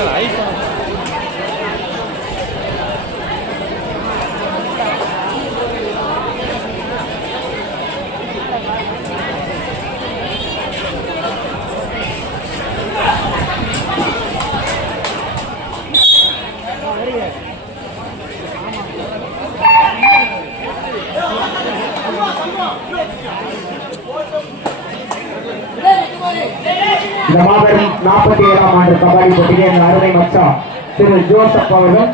再来一次 இந்த மாபெரும் நாற்பத்தி ஏழாம் ஆண்டு கபாடி போட்டியில் எங்கள் அருமை மச்சான் திரு ஜோசப் அவர்கள்.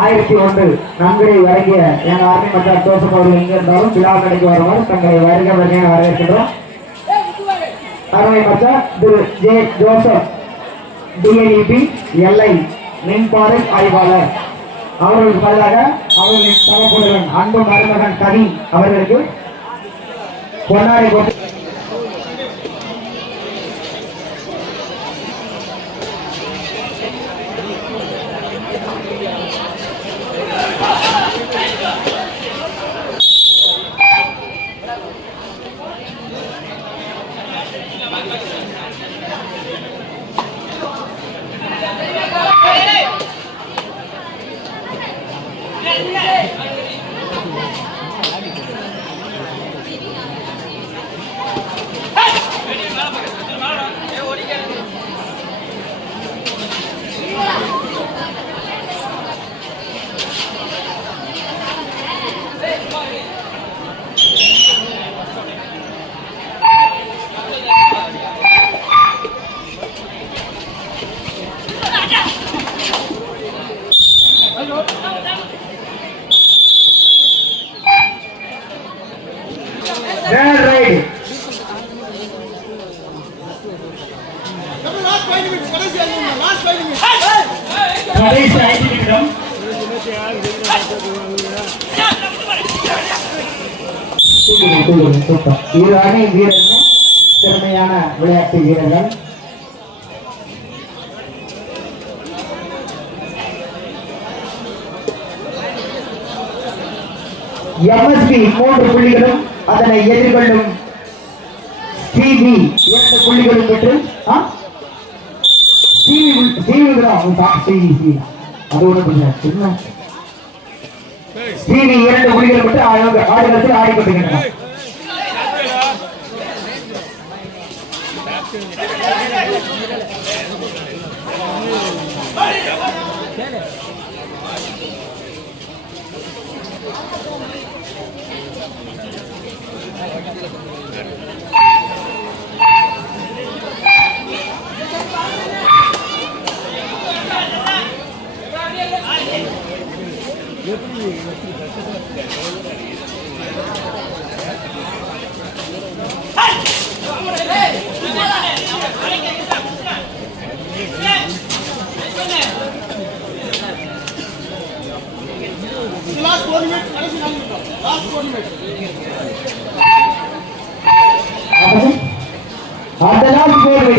ஆயிரத்தி ஒன்று நன்கொடை வழங்கிய எங்கள் ஆர்மி மச்சான் ஜோசப் அவர்கள் எங்கே இருந்தாலும் விழா கடைக்கு வருமாறு தங்களை வருக வருகையாக வரவேற்கின்றோம். அருமை மச்சான் Thiru J Joseph TNEB LI மின்பாறை ஆய்வாளர். அவர்களுக்கு பதிலாக அவர்களின் சகப்புடன் அன்பு மருமகன் கவி அவர்களுக்கு பொன்னாடை போட்டு கடைசி ஐந்து நிமிடம் சூப்பர். இரு அணி வீரர்கள் திறமையான விளையாட்டு வீரர்கள் எம்எஸ்பி மூன்று புள்ளிகளும் அதனை எதிர்கொள்ளும் சிபி இரண்டு புள்ளிகளும் பெற்று? சிவி உள்- சிவி தான் அவன் தான். அது ஒன்றும் பிரச்சனை இல்லை. இரண்டு குடிகள் மட்டும் ஆடுகள- ஆடுகளத்தில் ஆடிக்கொண்டிருக்கின்றனர் Last one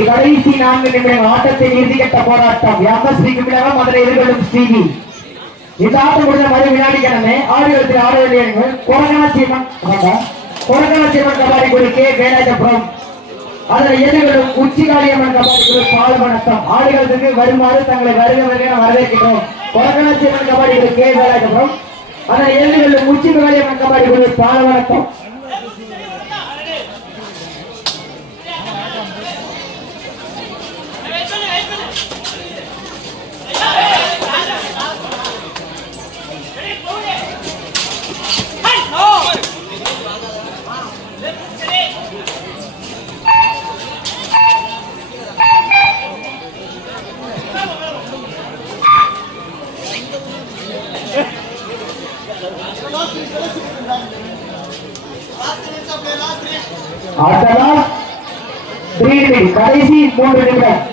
கடைசி நான்கு நிமிடங்கள் ஆட்டத்தை இறுதிக்கட்ட போராட்டம். எம்எஸ்பி நிமிடம் அதனை எதிர்கொள்ளும் ஸ்ரீவி. இந்த ஆட்டம் முடிந்த மறு வினாடி கிழமை ஆடுகளத்தில் ஆட வேண்டிய கொரகனாச்சியம்மன் கொரகனாச்சியம்மன் கபாடி குழு கே. வேலாஜபுரம். அதனை எதிர்கொள்ளும் உச்சிகாளியம்மன் கபாடி குழு பால்வனத்தம் ஆடுகளத்துக்கு வருமாறு தங்களை வருகிறவர்கள் வருக என வரவேற்கிறோம் கொரகனாச்சியம்மன் கபாடி குழு கே. வேலாஜபுரம். அதனை எதிர்கொள்ளும் உச்சிகாளியம்மன் கபாடி குழு பால அடுத்ததான் த்ரீ கடைசி மூன்று நிமிடம்.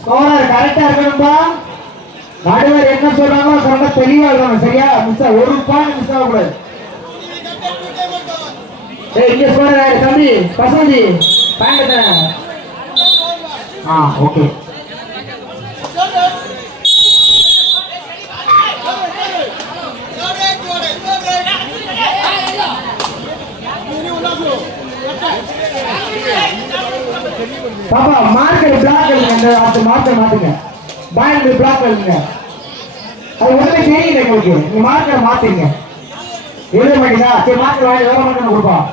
ஸ்கோரர் கரெக்டா இருக்கணும்பா. நடுவர் என்ன சொல்றாங்களோ ரொம்ப தெளிவா இருக்கணும் சரியா? மிஸ் ஒரு பாயிண்ட் மிஸ் ஆகக்கூடாது. இங்க சொல்ற தம்பி பசந்தி பாங்கத்த ஓகே. பாப்பா மார்க்கர் பிளாக் பண்ணுங்க அந்த மார்க்கர் மாத்துங்க. பாயிண்ட் பிளாக் பண்ணுங்க அது உடனே தெரியுது உங்களுக்கு நீங்க மார்க்கரை மாத்துங்க எழுத மாட்டீங்களா? சரி மார்க்கர் வாங்கி வேற மார்க்கர் கொடுப்பான்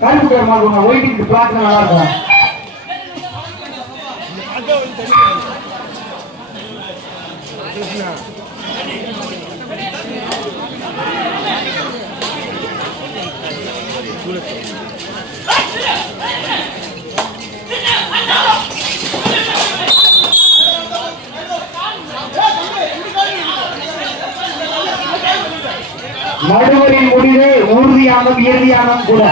கருப்பு கலர் மார்க்கர் ஒயிட்டுக்கு பிளாக் நல்லா இருக்கும். நடுவரின் முடிவு உறுதியானதும் இறுதியானம் கூட.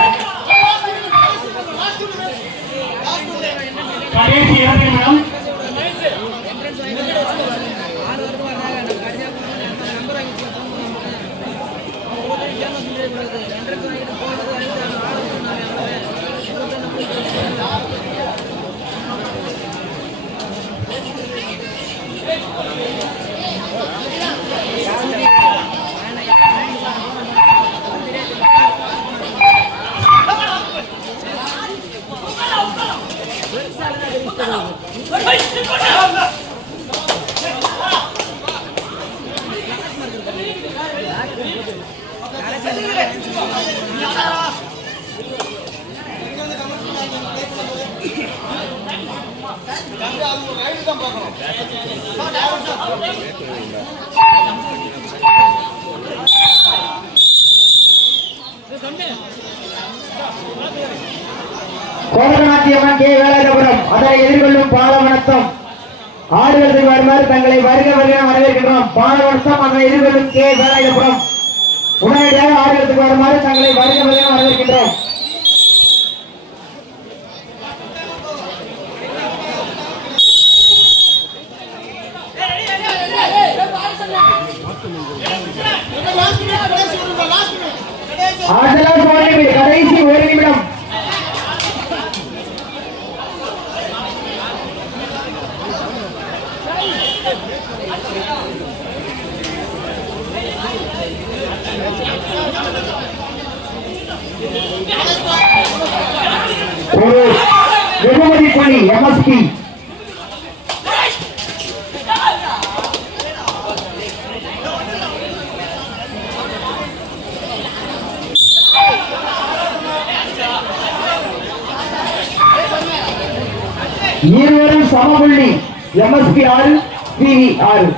கோரநாட்டியம்மன் கே. அதனை எதிர்கொள்ளும் பாலவனத்தம் ஆடுகளுக்கு வருமாறு தங்களை வருக வருக வரவேற்கின்றோம். பாலவனத்தம் அதனை எதிர்கொள்ளும் கே. வேலாயுதபுரம். உடனடியாக ஆடுகளுக்கு வருமாறு தங்களை வருக வருக வரவேற்கின்றோம். கடைசி ஒரு நிமிடம் லாஸ்ட் மினிட் கடைசி ஆடலாம் ஒரு நிமிடம் கடைசி ஒரு நிமிடம் ஒரு வெகுமதி பணி எம்எஸ்பி இருவரும் சமபுள்ளி எம்எஸ்பி ஆறு பிவி ஆறு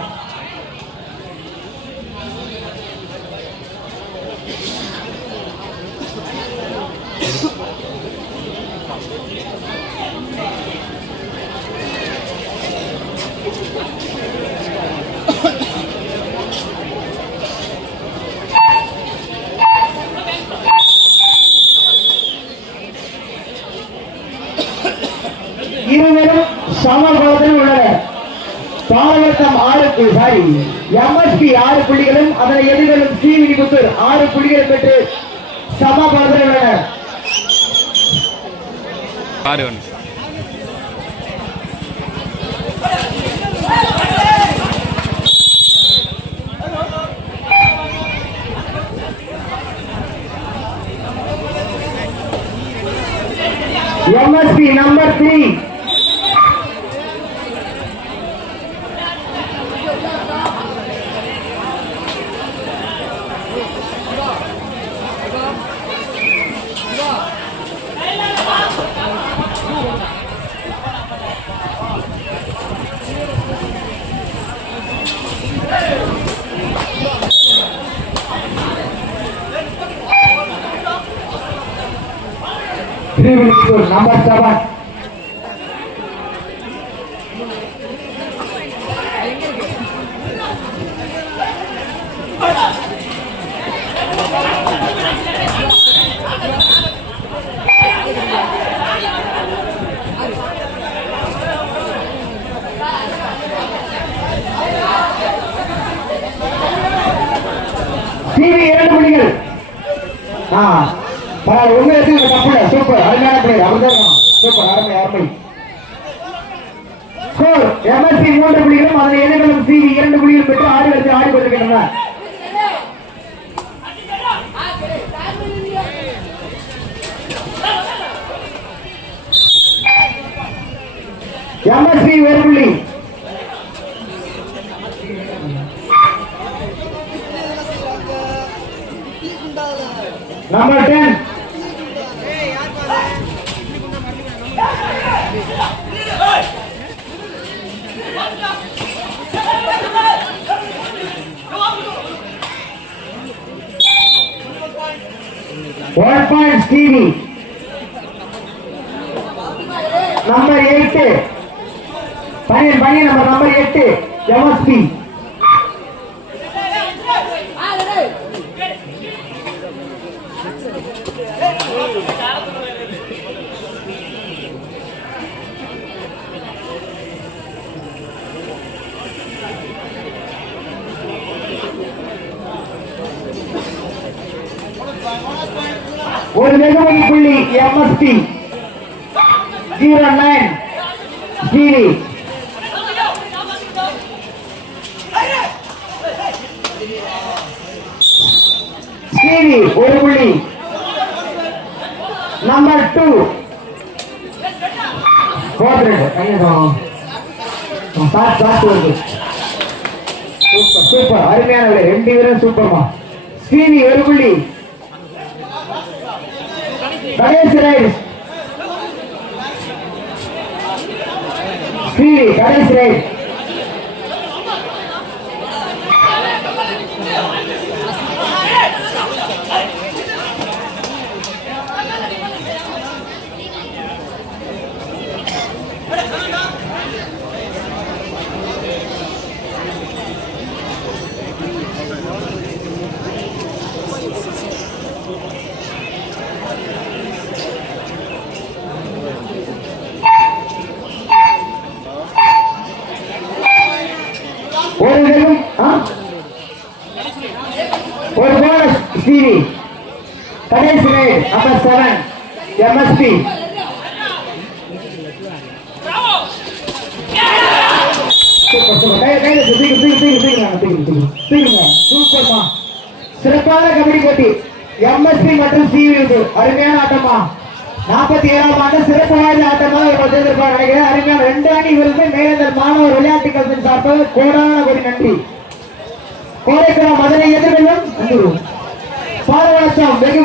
இருவரும் சமபலத்தில் உள்ளனர். பாலவட்டம் ஆறு சாரி எம்எஸ்பி ஆறு புள்ளிகளும் அதனை எதிர்கொள்ளும் ஸ்ரீவில்லிபுத்தூர் ஆறு புள்ளிகள் பெற்று சமபலத்தில் உள்ளனர். MSP number three Srivilliputhur number seven TV இரண்டு புள்ளிகள் ஆ பரவாயில்ல உண்மை எடுத்து தப்பு சூப்பர் அருமையான பிளேயர் அவர் தான் சூப்பர் அருமை அருமை ஸ்கோர் எம்எஸ்சி மூன்று புள்ளிகளும் அதனை எதிர்கொள்ளும் சிவி இரண்டு புள்ளிகளும் பெற்று ஆறு லட்சம் ஆடி கொண்டிருக்கின்றனர் எம்எஸ்பி ஒரு புள்ளி number ten one point Stevie number எட்டு பையன் பையன் நம்பர் நம்பர் எட்டு எம்எஸ்பி ஒரு வெகுமதி புள்ளி MSP zero nine Stevie Stevie ஒரு புள்ளி. நம்பர் டூ சூப்பர் சூப்பர் அருமையான ரெண்டு பேரும் சூப்பர்மா ஸ்டீவி ஒரு புள்ளி. கணேஷ் ரைட் ஸ்ரீவி கணேஷ் ரைட் ஒரு வெறும் ஆ? ஒரு bonus Srivi Ganesh right number seven MSP super super கை கையில தூக்கி தூக்கி தூக்கி தூக்கி தூக்கி தூக்கி தூக்கிங்க சூப்பர்மா. சிறப்பான கபடி போட்டி. எம்எஸ்பி மற்றும் சிவி அருமையான ஆட்டமா நாற்பத்தி ஏழாம் ஆண்டு சிறப்பு வாய்ந்த ஆட்டமாக இவர் செய்திருப்பார் நினைக்கிறேன். அருமையான ரெண்டு அணி விருது மேலந்தர் மாணவர் விளையாட்டு கல்வியின் சார்பாக கோடான கோடி நன்றி. கோடைக்காலம் மதுரை எதிர்கொள்ளும் பாரவாசம் வெகு